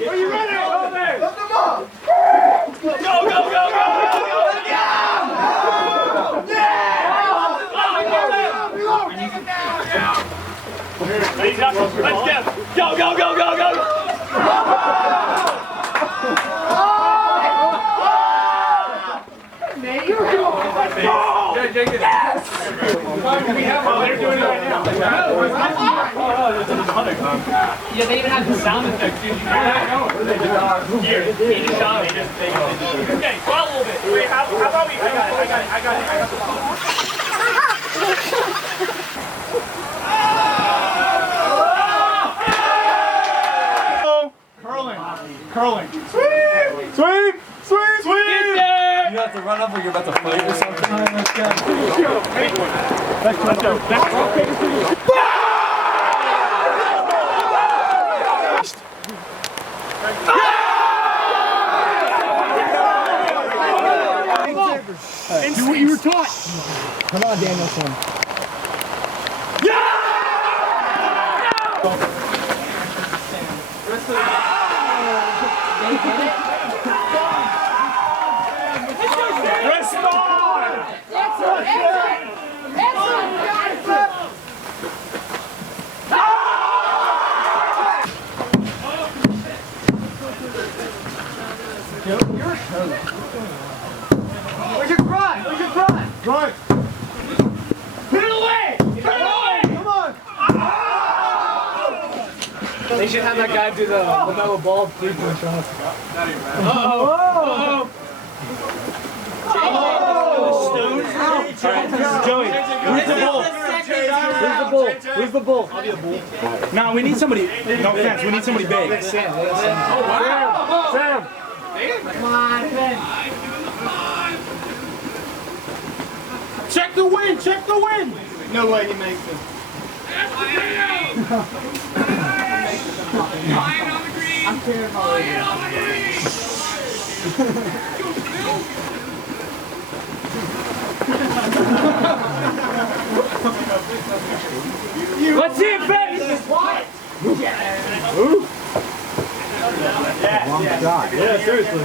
Are you ready? Go there. Lift them up. Go, go, go, go, go, go. Let's go. Go, go, go, go, go. Yes! We have they're doing it right now. Yeah, they even have the sound effects. Dude. Here, he just shot me. Okay, swell a little bit. Wait, how about we? I got it. Curling. Sweep! Sweep! Sweep! Sweep! Get there! You have to run up or you're about to fight or something. Let's go. Let's go. Do what you were taught. Come on, Danielson. Where's your front? Where's your front? Right. Put it away! Put it away! Come on! They should have that guy do the metal ball 3-point shots. Uh-oh! Joey, where's the bull? Where's the bull? Where's the bull? I'll be the bull. No, we need somebody. No offense, we need somebody big. Sam. Oh, wow! Sam! Come on, Ben. Check the wind! Check the wind! No way he makes it. I'm terrified. Let's see it, Ben! What? Yeah, seriously.